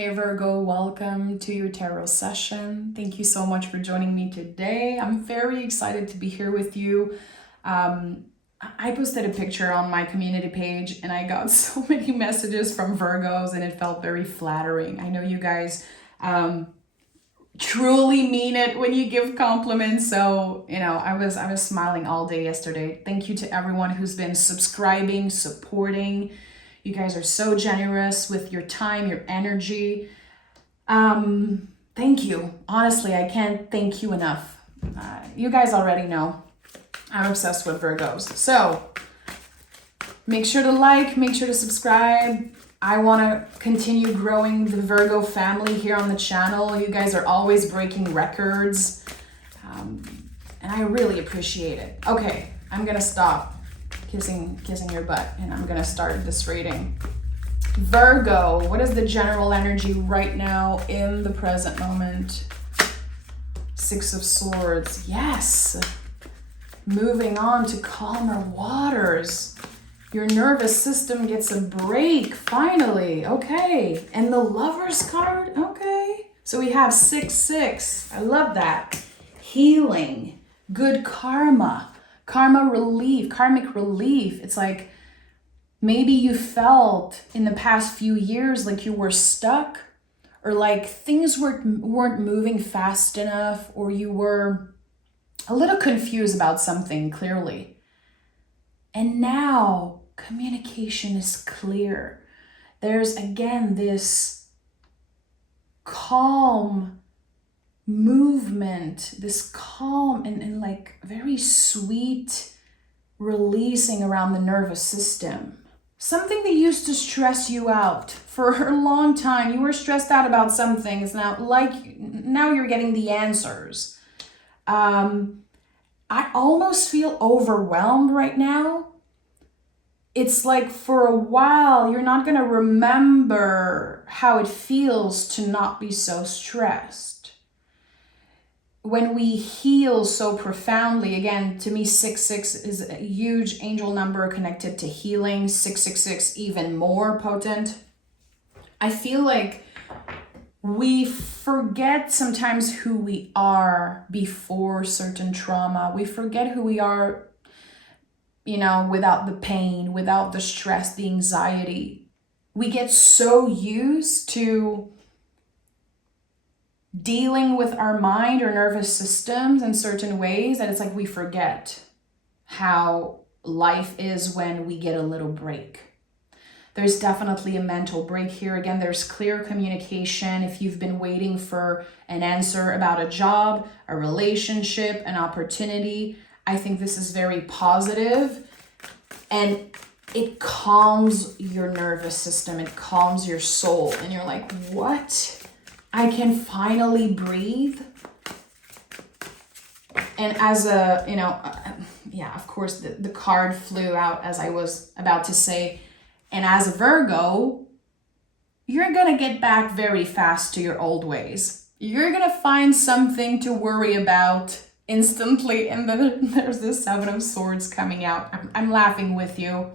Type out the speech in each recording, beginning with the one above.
Hey Virgo, welcome to your tarot session. Thank you so much for joining me today. I'm very excited to be here with you. I posted a picture on my community page and I got so many messages from Virgos and it felt very flattering. I know you guys truly mean it when you give compliments. So, I was smiling all day yesterday. Thank you to everyone who's been subscribing, supporting. You guys are so generous with your time, your energy. Thank you. Honestly, I can't thank you enough. You guys already know I'm obsessed with Virgos. So make sure to like, make sure to subscribe. I want to continue growing the Virgo family here on the channel. You guys are always breaking records. And I really appreciate it. Okay, I'm going to stop kissing your butt and I'm going to start this reading. Virgo, what is the general energy right now in the present moment? Six of Swords. Yes. Moving on to calmer waters. Your nervous system gets a break, finally. Okay. And the Lover's card? Okay. So we have 6-6. I love that. Healing. Good karma. Karmic relief. It's like maybe you felt in the past few years like you were stuck or like things weren't moving fast enough or you were a little confused about something clearly. And now communication is clear. There's again this calm movement, this calm and like very sweet releasing around the nervous system. Something that used to stress you out for a long time. You were stressed out about some things. Now you're getting the answers. I almost feel overwhelmed right now. It's like for a while, you're not going to remember how it feels to not be so stressed. When we heal so profoundly, again, to me, 6-6 is a huge angel number connected to healing. 666 even more potent. I feel like we forget sometimes who we are before certain trauma. We forget who we are, without the pain, without the stress, the anxiety. We get so used to dealing with our mind or nervous systems in certain ways that it's like we forget how life is when we get a little break. There's definitely a mental break here. Again, there's clear communication. If you've been waiting for an answer about a job, a relationship, an opportunity, I think this is very positive and it calms your nervous system. It calms your soul. And you're like, what? I can finally breathe. And as of course, the card flew out as I was about to say. And as a Virgo, you're going to get back very fast to your old ways. You're going to find something to worry about instantly. And then there's the 7 of Swords coming out. I'm laughing with you.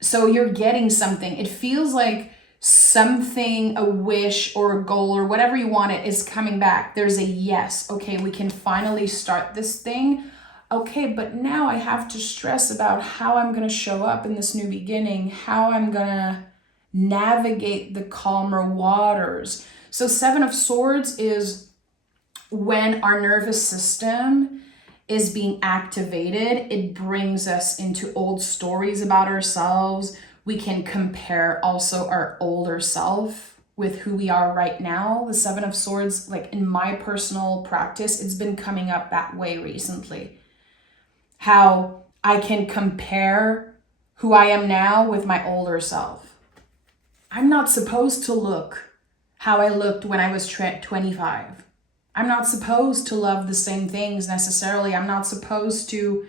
So you're getting something. It feels like something, a wish or a goal or whatever you want it is coming back. There's a yes. Okay, we can finally start this thing. Okay, but now I have to stress about how I'm going to show up in this new beginning, how I'm going to navigate the calmer waters. So 7 of Swords is when our nervous system is being activated. It brings us into old stories about ourselves. We can compare also our older self with who we are right now. The 7 of Swords, like in my personal practice, it's been coming up that way recently. How I can compare who I am now with my older self. I'm not supposed to look how I looked when I was 25. I'm not supposed to love the same things necessarily. I'm not supposed to,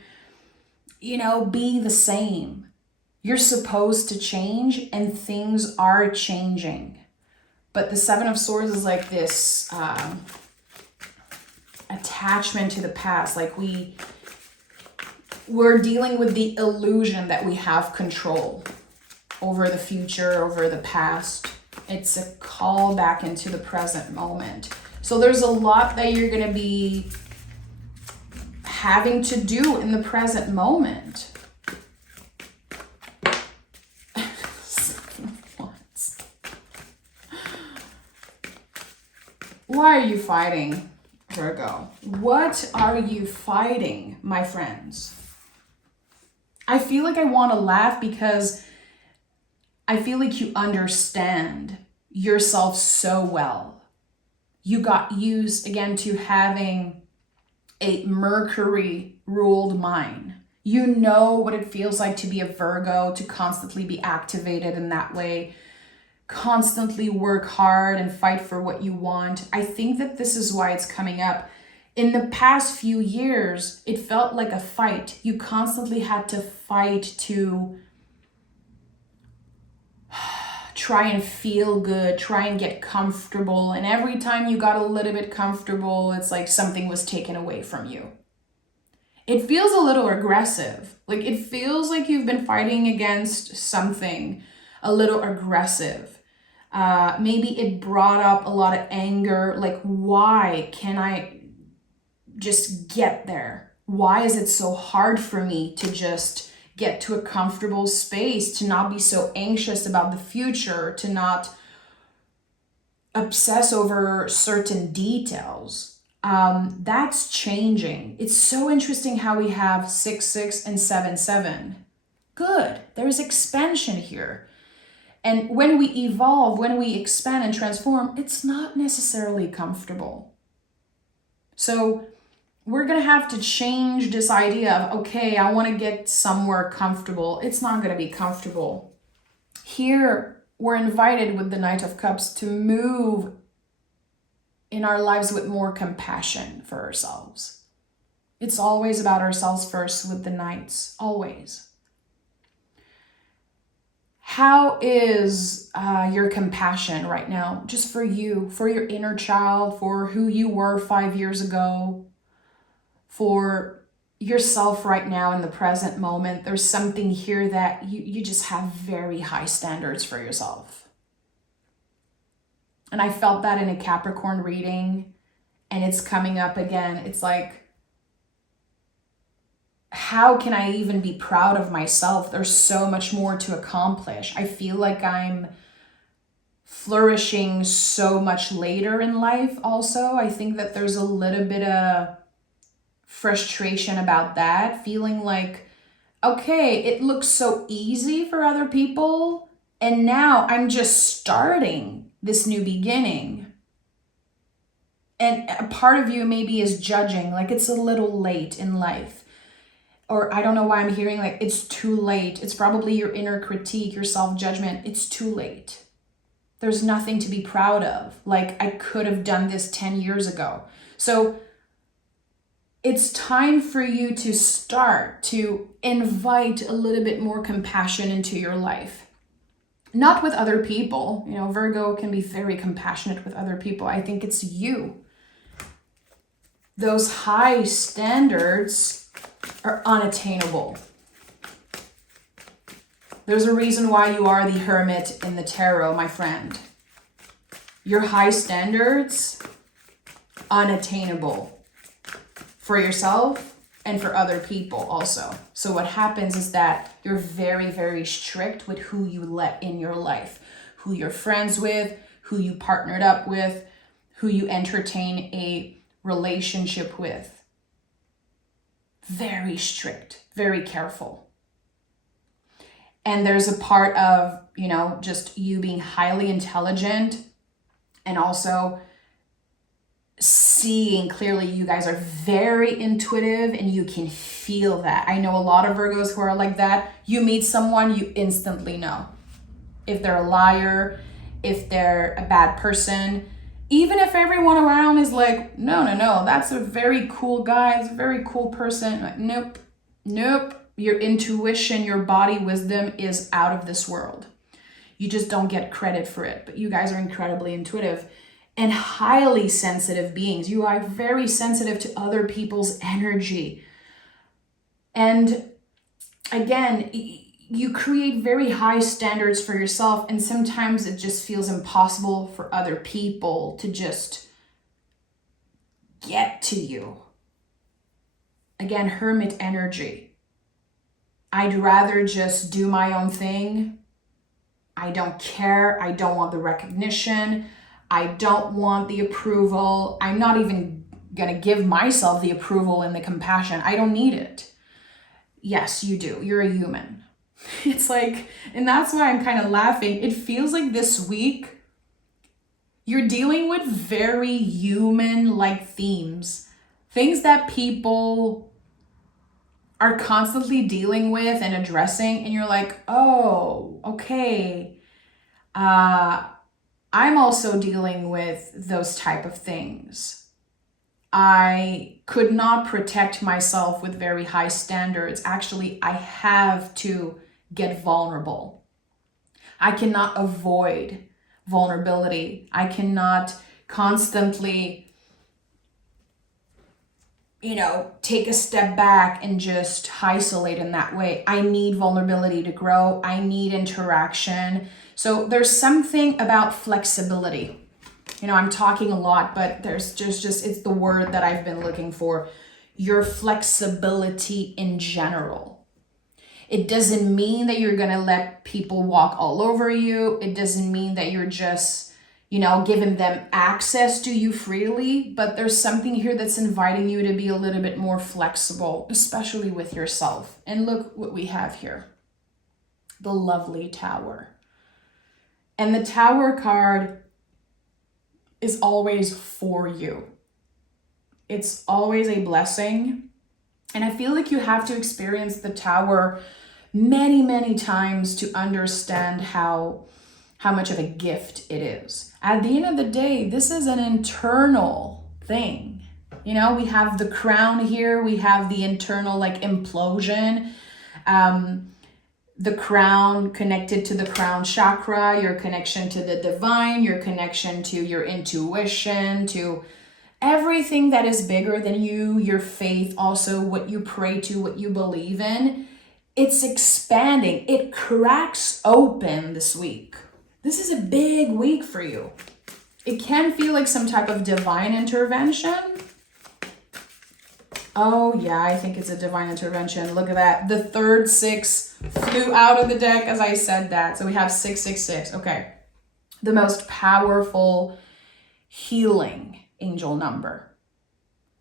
be the same. You're supposed to change and things are changing. But the 7 of Swords is like this attachment to the past. Like we're dealing with the illusion that we have control over the future, over the past. It's a call back into the present moment. So there's a lot that you're going to be having to do in the present moment. Why are you fighting, Virgo? What are you fighting, my friends? I feel like I want to laugh because I feel like you understand yourself so well. You got used, again, to having a Mercury ruled mind. You know what it feels like to be a Virgo, to constantly be activated in that way, constantly work hard and fight for what you want. I think that this is why it's coming up. In the past few years, it felt like a fight. You constantly had to fight to try and feel good, try and get comfortable. And every time you got a little bit comfortable, it's like something was taken away from you. It feels a little aggressive. Like it feels like you've been fighting against something a little aggressive. Maybe it brought up a lot of anger. Like, why can I just get there? Why is it so hard for me to just get to a comfortable space, to not be so anxious about the future, to not obsess over certain details? That's changing. It's so interesting how we have 6-6 and 7-7. Good. There's expansion here. And when we evolve, when we expand and transform, it's not necessarily comfortable. So we're going to have to change this idea of, okay, I want to get somewhere comfortable. It's not going to be comfortable. Here, we're invited with the Knight of Cups to move in our lives with more compassion for ourselves. It's always about ourselves first with the Knights, always. How is your compassion right now? Just for you, for your inner child, for who you were 5 years ago, for yourself right now in the present moment. There's something here that you just have very high standards for yourself. And I felt that in a Capricorn reading, and it's coming up again. It's like, how can I even be proud of myself? There's so much more to accomplish. I feel like I'm flourishing so much later in life also. I think that there's a little bit of frustration about that, feeling like, okay, it looks so easy for other people, and now I'm just starting this new beginning. And a part of you maybe is judging, like it's a little late in life. Or I don't know why I'm hearing like it's too late. It's probably your inner critique, your self-judgment. It's too late. There's nothing to be proud of. Like I could have done this 10 years ago. So it's time for you to start to invite a little bit more compassion into your life. Not with other people. You know, Virgo can be very compassionate with other people. I think it's you. Those high standards are unattainable. There's a reason why you are the Hermit in the tarot, my friend. Your high standards, unattainable for yourself and for other people also. So what happens is that you're very, very strict with who you let in your life, who you're friends with, who you partnered up with, who you entertain a relationship with. Very strict, very careful. And there's a part of, you know, just you being highly intelligent and also seeing clearly. You guys are very intuitive and you can feel that. I know a lot of Virgos who are like that. You meet someone, you instantly know if they're a liar, if they're a bad person. Even if everyone around is like, no, that's a very cool guy, it's a very cool person. Like, nope. Your intuition, your body wisdom is out of this world. You just don't get credit for it. But you guys are incredibly intuitive and highly sensitive beings. You are very sensitive to other people's energy. And again, you create very high standards for yourself, and sometimes it just feels impossible for other people to just get to you. Again, hermit energy. I'd rather just do my own thing. I don't care. I don't want the recognition. I don't want the approval. I'm not even going to give myself the approval and the compassion. I don't need it. Yes, you do. You're a human. It's like, and that's why I'm kind of laughing. It feels like this week you're dealing with very human-like themes, things that people are constantly dealing with and addressing, and you're like, oh, okay. I'm also dealing with those type of things. I could not protect myself with very high standards. Actually, I have to get vulnerable. I cannot avoid vulnerability. I cannot constantly, take a step back and just isolate in that way. I need vulnerability to grow. I need interaction. So there's something about flexibility. I'm talking a lot, but there's just it's the word that I've been looking for. Your flexibility in general. It doesn't mean that you're going to let people walk all over you. It doesn't mean that you're just, giving them access to you freely, but there's something here that's inviting you to be a little bit more flexible, especially with yourself. And look what we have here. The lovely Tower. And the Tower card is always for you. It's always a blessing. And I feel like you have to experience the Tower many, many times to understand how much of a gift it is. At the end of the day, this is an internal thing. We have the crown here. We have the internal implosion. The crown connected to the crown chakra, your connection to the divine, your connection to your intuition, to everything that is bigger than you, your faith, also what you pray to, what you believe in. It's expanding. It cracks open this week. This is a big week for you. It can feel like some type of divine intervention. Oh yeah, I think it's a divine intervention. Look at that. The third 6 flew out of the deck as I said that. So we have 666. Okay. The most powerful healing angel number.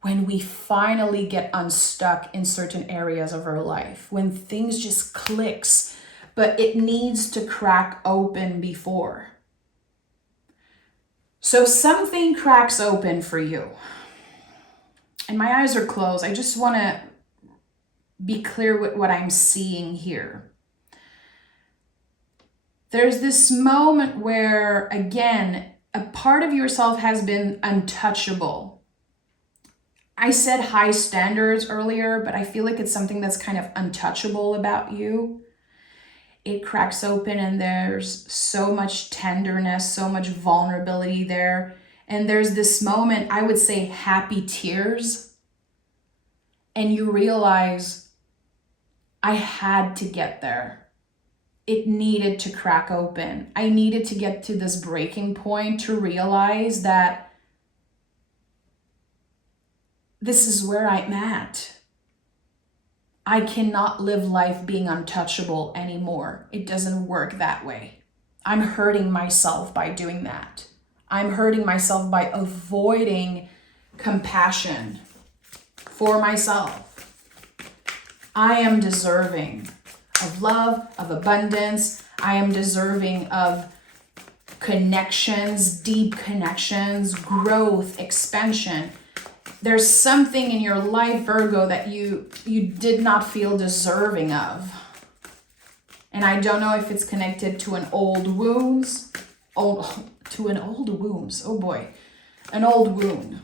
When we finally get unstuck in certain areas of our life, when things just clicks, but it needs to crack open before. So something cracks open for you. And my eyes are closed. I just want to be clear with what I'm seeing here. There's this moment where, again, a part of yourself has been untouchable. I said high standards earlier, but I feel like it's something that's kind of untouchable about you. It cracks open and there's so much tenderness, so much vulnerability there. And there's this moment, I would say happy tears. And you realize, I had to get there. It needed to crack open. I needed to get to this breaking point to realize that this is where I'm at. I cannot live life being untouchable anymore. It doesn't work that way. I'm hurting myself by doing that. I'm hurting myself by avoiding compassion for myself. I am deserving of love, of abundance. I am deserving of connections, deep connections, growth, expansion. There's something in your life, Virgo, that you did not feel deserving of. And I don't know if it's connected to an old wounds. Oh boy. An old wound.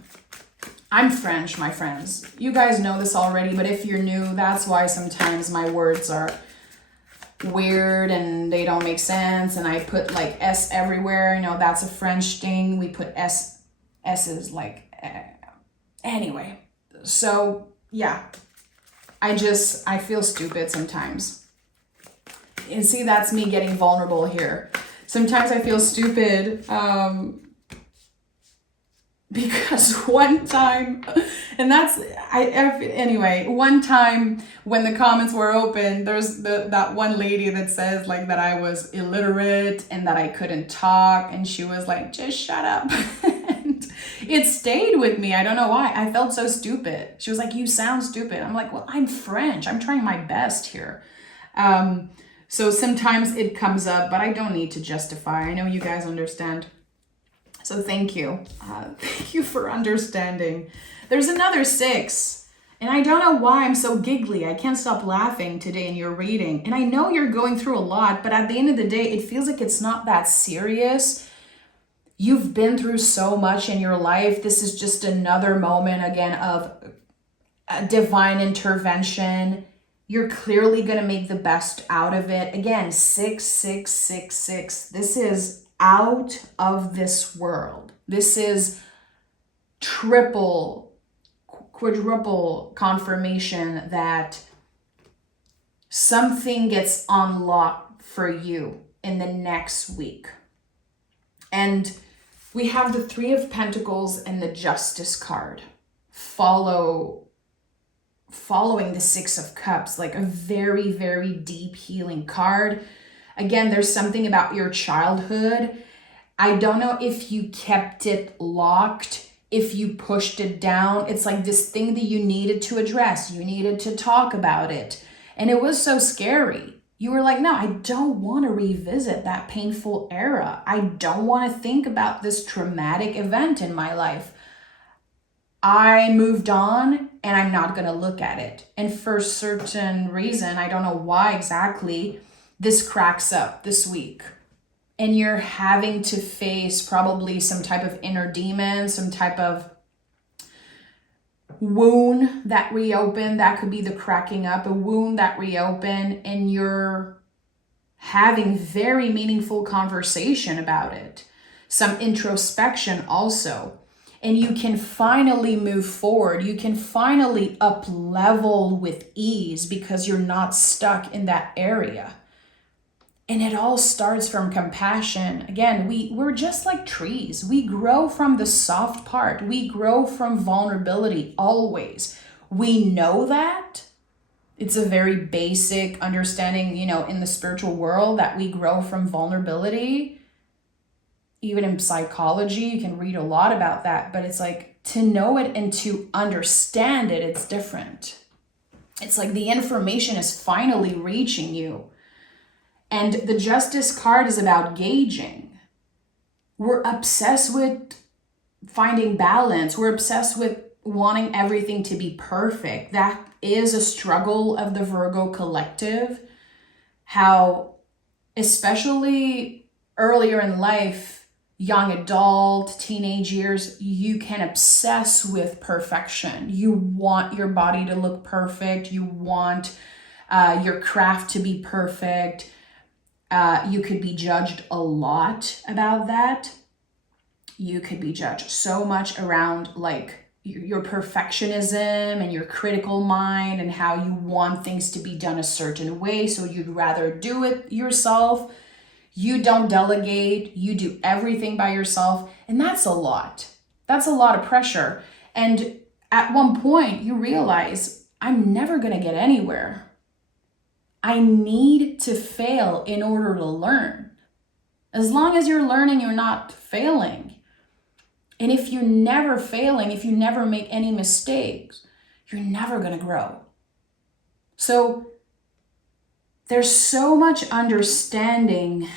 I'm French, my friends. You guys know this already, but if you're new, that's why sometimes my words are weird and they don't make sense. And I put S everywhere. That's a French thing. We put S's anyway, so yeah, I feel stupid sometimes. And see, that's me getting vulnerable here. Sometimes I feel stupid because one time, and that's, anyway, one time when the comments were open, there's that one lady that says like that I was illiterate and that I couldn't talk. And she was like, just shut up. And it stayed with me. I don't know why. I felt so stupid. She was like, you sound stupid. I'm like, well, I'm French. I'm trying my best here. So sometimes it comes up, but I don't need to justify. I know you guys understand. So thank you. Thank you for understanding. There's another 6. And I don't know why I'm so giggly. I can't stop laughing today in your reading. And I know you're going through a lot, but at the end of the day, it feels like it's not that serious. You've been through so much in your life. This is just another moment, again, of a divine intervention. You're clearly going to make the best out of it. Again, 6, 6, 6, 6. This is out of this world. This is triple, quadruple confirmation that something gets unlocked for you in the next week. And we have the 3 of Pentacles and the Justice card following the 6 of Cups, like a very, very deep healing card. Again, there's something about your childhood. I don't know if you kept it locked, if you pushed it down. It's like this thing that you needed to address. You needed to talk about it. And it was so scary. You were like, no, I don't want to revisit that painful era. I don't want to think about this traumatic event in my life. I moved on and I'm not going to look at it. And for a certain reason, I don't know why exactly, this cracks up this week. And you're having to face probably some type of inner demon, some type of wound that reopened. That could be the cracking up, a wound that reopened, and you're having very meaningful conversation about it. Some introspection also. And you can finally move forward. You can finally up level with ease because you're not stuck in that area. And it all starts from compassion. Again, we're just like trees. We grow from the soft part. We grow from vulnerability always. We know that. It's a very basic understanding, in the spiritual world, that we grow from vulnerability. Even in psychology, you can read a lot about that. But it's like, to know it and to understand it, it's different. It's like the information is finally reaching you. And the Justice card is about gauging. We're obsessed with finding balance. We're obsessed with wanting everything to be perfect. That is a struggle of the Virgo collective. How, especially earlier in life, young adult, teenage years, you can obsess with perfection. You want your body to look perfect. You want your craft to be perfect. You could be judged a lot about that. You could be judged so much around like your perfectionism and your critical mind and how you want things to be done a certain way. So you'd rather do it yourself. You don't delegate. You do everything by yourself. And that's a lot. That's a lot of pressure. And at one point you realize, I'm never going to get anywhere. I need to fail in order to learn. As long as you're learning, you're not failing. And if you're never failing, if you never make any mistakes, you're never going to grow. So there's so much understanding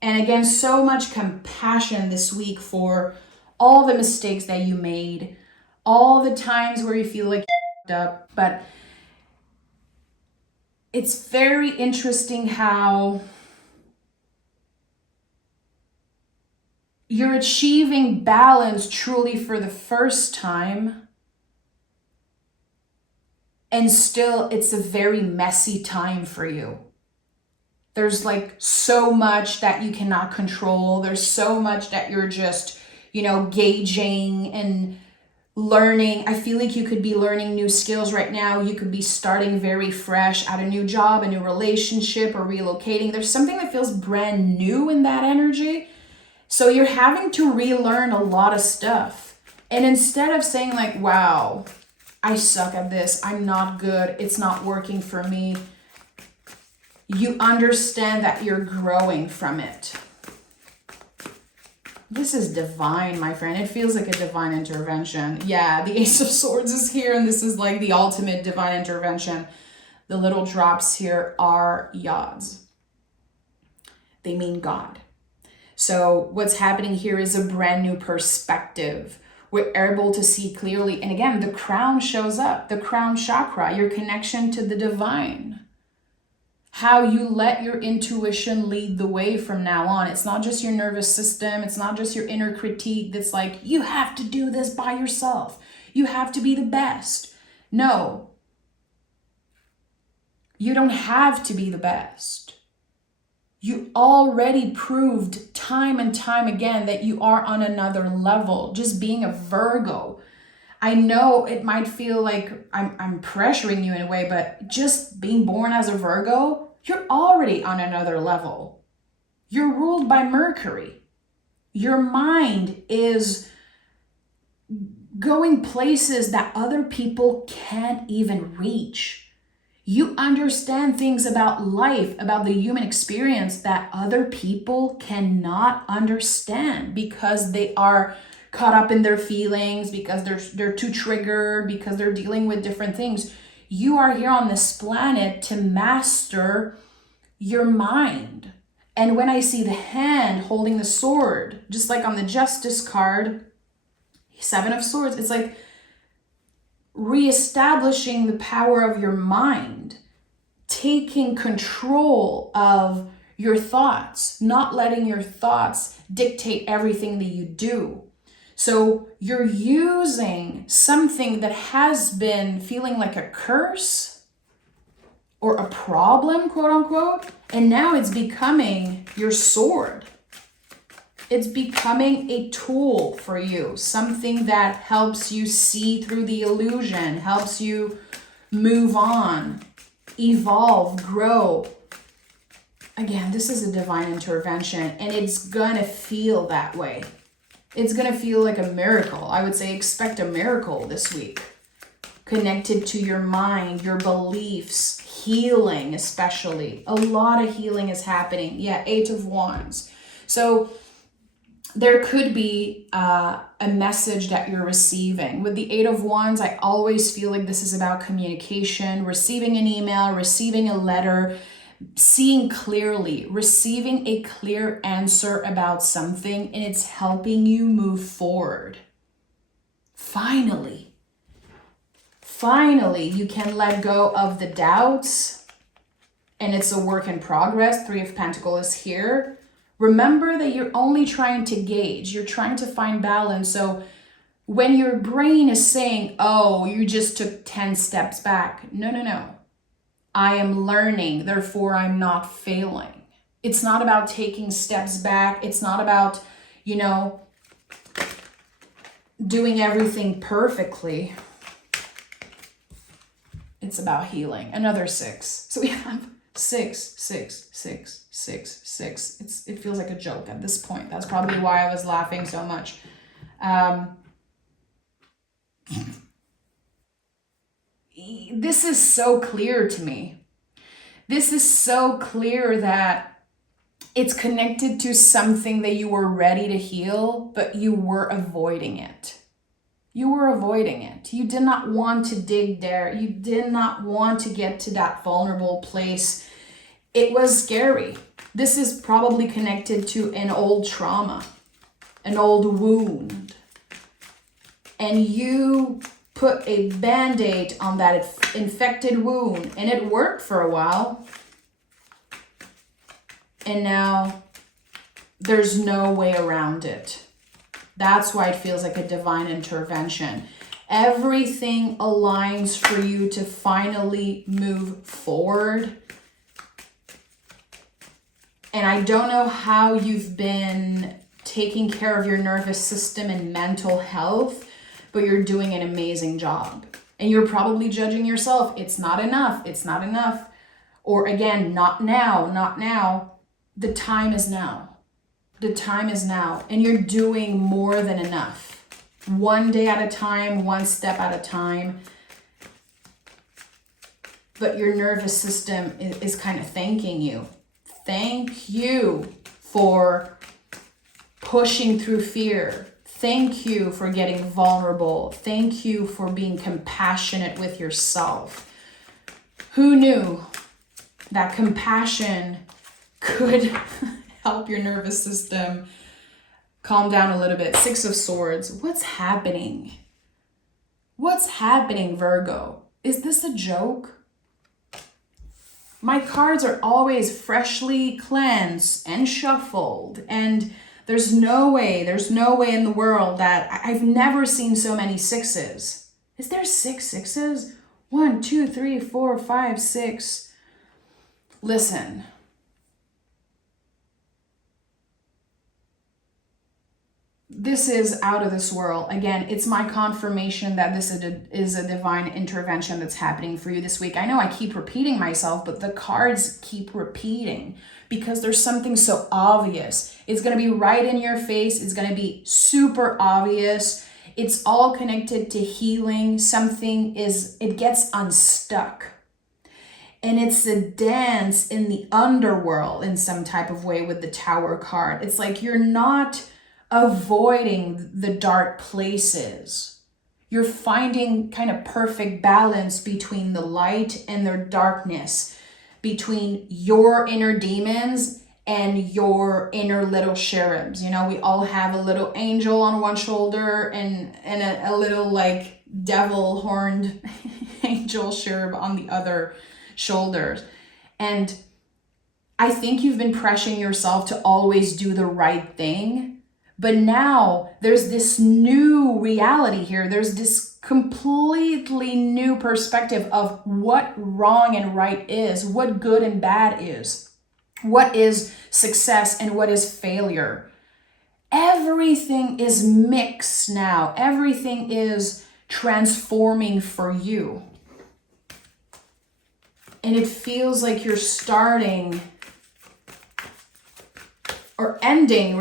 and again, so much compassion this week for all the mistakes that you made, all the times where you feel like you up, but it's very interesting how you're achieving balance truly for the first time. And still, it's a very messy time for you. There's like so much that you cannot control. There's so much that you're just, gauging and learning. I feel like you could be learning new skills right now. You could be starting very fresh at a new job, a new relationship, or relocating. There's something that feels brand new in that energy. So you're having to relearn a lot of stuff. And instead of saying like, wow, I suck at this, I'm not good, it's not working for me, you understand that you're growing from it. This is divine, my friend. It feels like a divine intervention. Yeah, the Ace of Swords is here, and this is like the ultimate divine intervention. The little drops here are yods. They mean God. So what's happening here is a brand new perspective. We're able to see clearly. And again, the crown shows up, the crown chakra, your connection to the divine. How you let your intuition lead the way from now on. It's not just your nervous system. It's not just your inner critique that's like, you have to do this by yourself. You have to be the best. No, you don't have to be the best. You already proved time and time again that you are on another level. Just being a Virgo. I know it might feel like I'm pressuring you in a way, but just being born as a Virgo, you're already on another level. You're ruled by Mercury. Your mind is going places that other people can't even reach. You understand things about life, about the human experience that other people cannot understand because they are caught up in their feelings, because they're too triggered, because they're dealing with different things. You are here on this planet to master your mind. And when I see the hand holding the sword, just like on the Justice card, Seven of Swords, it's like reestablishing the power of your mind, taking control of your thoughts, not letting your thoughts dictate everything that you do. So you're using something that has been feeling like a curse or a problem, quote unquote, and now it's becoming your sword. It's becoming a tool for you, something that helps you see through the illusion, helps you move on, evolve, grow. Again, this is a divine intervention, and it's gonna feel that way. It's gonna feel like a miracle. I would say expect a miracle this week. Connected to your mind, your beliefs, healing especially. A lot of healing is happening. Yeah, Eight of Wands. So there could be a message that you're receiving. With the Eight of Wands, I always feel like this is about communication, receiving an email, receiving a letter, seeing clearly, receiving a clear answer about something, and it's helping you move forward. Finally, you can let go of the doubts, and it's a work in progress. Three of Pentacles is here. Remember that you're only trying to gauge, you're trying to find balance. So when your brain is saying, oh, you just took 10 steps back. No. I am learning, therefore I'm not failing. It's not about taking steps back. It's not about, doing everything perfectly. It's about healing. Another 6. So we have 6, 6, 6, 6, 6. It feels like a joke at this point. That's probably why I was laughing so much. This is so clear to me. This is so clear that it's connected to something that you were ready to heal, but you were avoiding it. You were avoiding it. You did not want to dig there. You did not want to get to that vulnerable place. It was scary. This is probably connected to an old trauma, an old wound. And you put a band-aid on that infected wound, and it worked for a while. And now there's no way around it. That's why it feels like a divine intervention. Everything aligns for you to finally move forward. And I don't know how you've been taking care of your nervous system and mental health, but you're doing an amazing job. And you're probably judging yourself. It's not enough. It's not enough. Or again, not now, not now. The time is now. The time is now. And you're doing more than enough. One day at a time, one step at a time. But your nervous system is kind of thanking you. Thank you for pushing through fear. Thank you for getting vulnerable. Thank you for being compassionate with yourself. Who knew that compassion could help your nervous system calm down a little bit? Six of Swords. What's happening? What's happening, Virgo? Is this a joke? My cards are always freshly cleansed and shuffled, and there's no way in the world that I've never seen so many sixes. Is there 6 sixes? 1, 2, 3, 4, 5, 6. Listen. This is out of this world. Again, it's my confirmation that this is a divine intervention that's happening for you this week. I know I keep repeating myself, but the cards keep repeating because there's something so obvious. It's going to be right in your face. It's going to be super obvious. It's all connected to healing. It gets unstuck. And it's a dance in the underworld in some type of way with the Tower card. It's like you're not avoiding the dark places. You're finding kind of perfect balance between the light and the darkness, between your inner demons and your inner little cherubs. You know, we all have a little angel on one shoulder and a little like devil horned angel cherub on the other shoulders. And I think you've been pressuring yourself to always do the right thing. But now there's this new reality here. There's this completely new perspective of what wrong and right is, what good and bad is, what is success and what is failure. Everything is mixed now. Everything is transforming for you. And it feels like you're starting or ending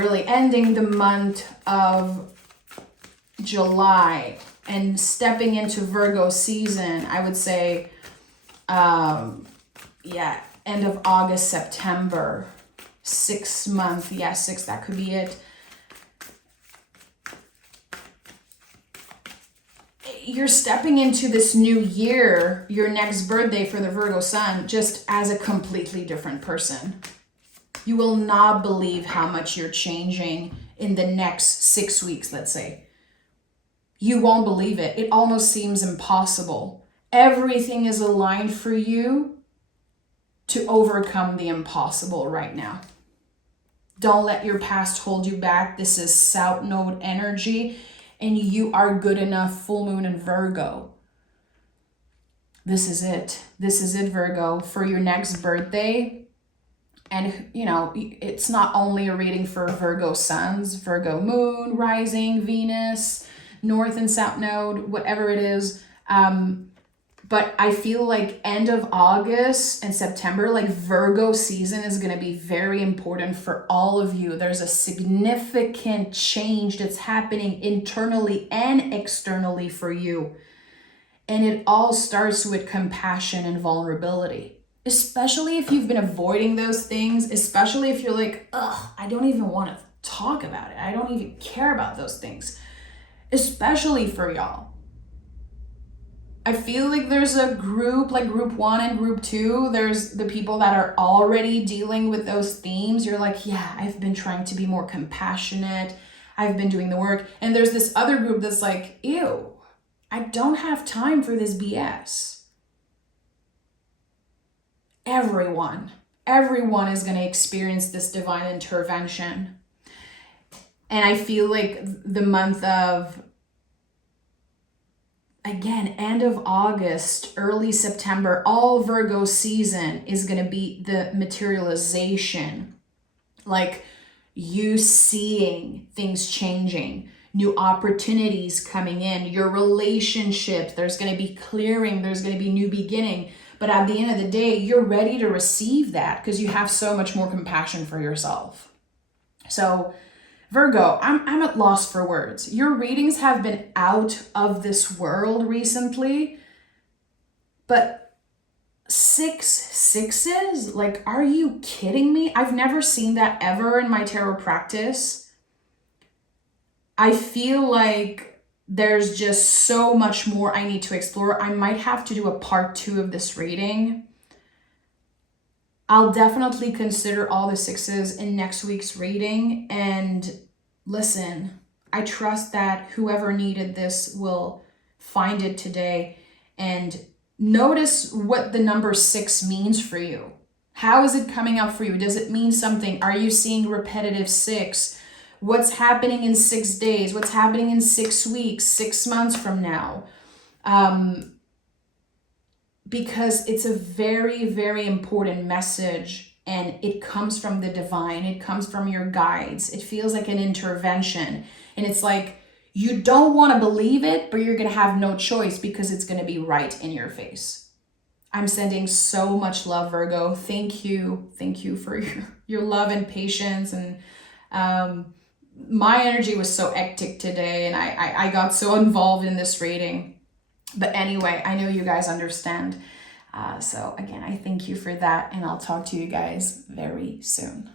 the month of July and stepping into Virgo season. I would say, end of August, September, 6 month. Yeah, 6, that could be it. You're stepping into this new year, your next birthday for the Virgo sun, just as a completely different person. You will not believe how much you're changing in the next 6 weeks, let's say. You won't believe it. It almost seems impossible. Everything is aligned for you to overcome the impossible right now. Don't let your past hold you back. This is South Node energy, and you are good enough, full moon in Virgo. This is it. This is it, Virgo, for your next birthday. And, you know, it's not only a reading for Virgo suns, Virgo moon, rising, Venus, North and South Node, whatever it is. But I feel like end of August and September, like Virgo season is going to be very important for all of you. There's a significant change that's happening internally and externally for you. And it all starts with compassion and vulnerability. Especially if you've been avoiding those things, especially if you're like, I don't even want to talk about it. I don't even care about those things. Especially for y'all. I feel like there's a group, like group 1 and group 2. There's the people that are already dealing with those themes. You're like, yeah, I've been trying to be more compassionate. I've been doing the work. And there's this other group that's like, ew, I don't have time for this BS. Everyone is going to experience this divine intervention. And I feel like the month of, again, end of August, early September, all Virgo season is going to be the materialization. Like you seeing things changing, new opportunities coming in, your relationships, there's going to be clearing, there's going to be new beginning. But at the end of the day, you're ready to receive that because you have so much more compassion for yourself. So Virgo, I'm at loss for words. Your readings have been out of this world recently, but 6 sixes? Like, are you kidding me? I've never seen that ever in my tarot practice. I feel like there's just so much more I need to explore. I might have to do a part 2 of this reading. I'll definitely consider all the 6s in next week's reading. And listen, I trust that whoever needed this will find it today. And notice what the number 6 means for you. How is it coming up for you? Does it mean something? Are you seeing repetitive 6? What's happening in 6 days? What's happening in 6 weeks, 6 months from now? Because it's a very, very important message, and it comes from the divine. It comes from your guides. It feels like an intervention. And it's like, you don't want to believe it, but you're going to have no choice because it's going to be right in your face. I'm sending so much love, Virgo. Thank you. Thank you for your love and patience. And my energy was so hectic today, and I got so involved in this reading. But anyway, I know you guys understand. So again, I thank you for that, and I'll talk to you guys very soon.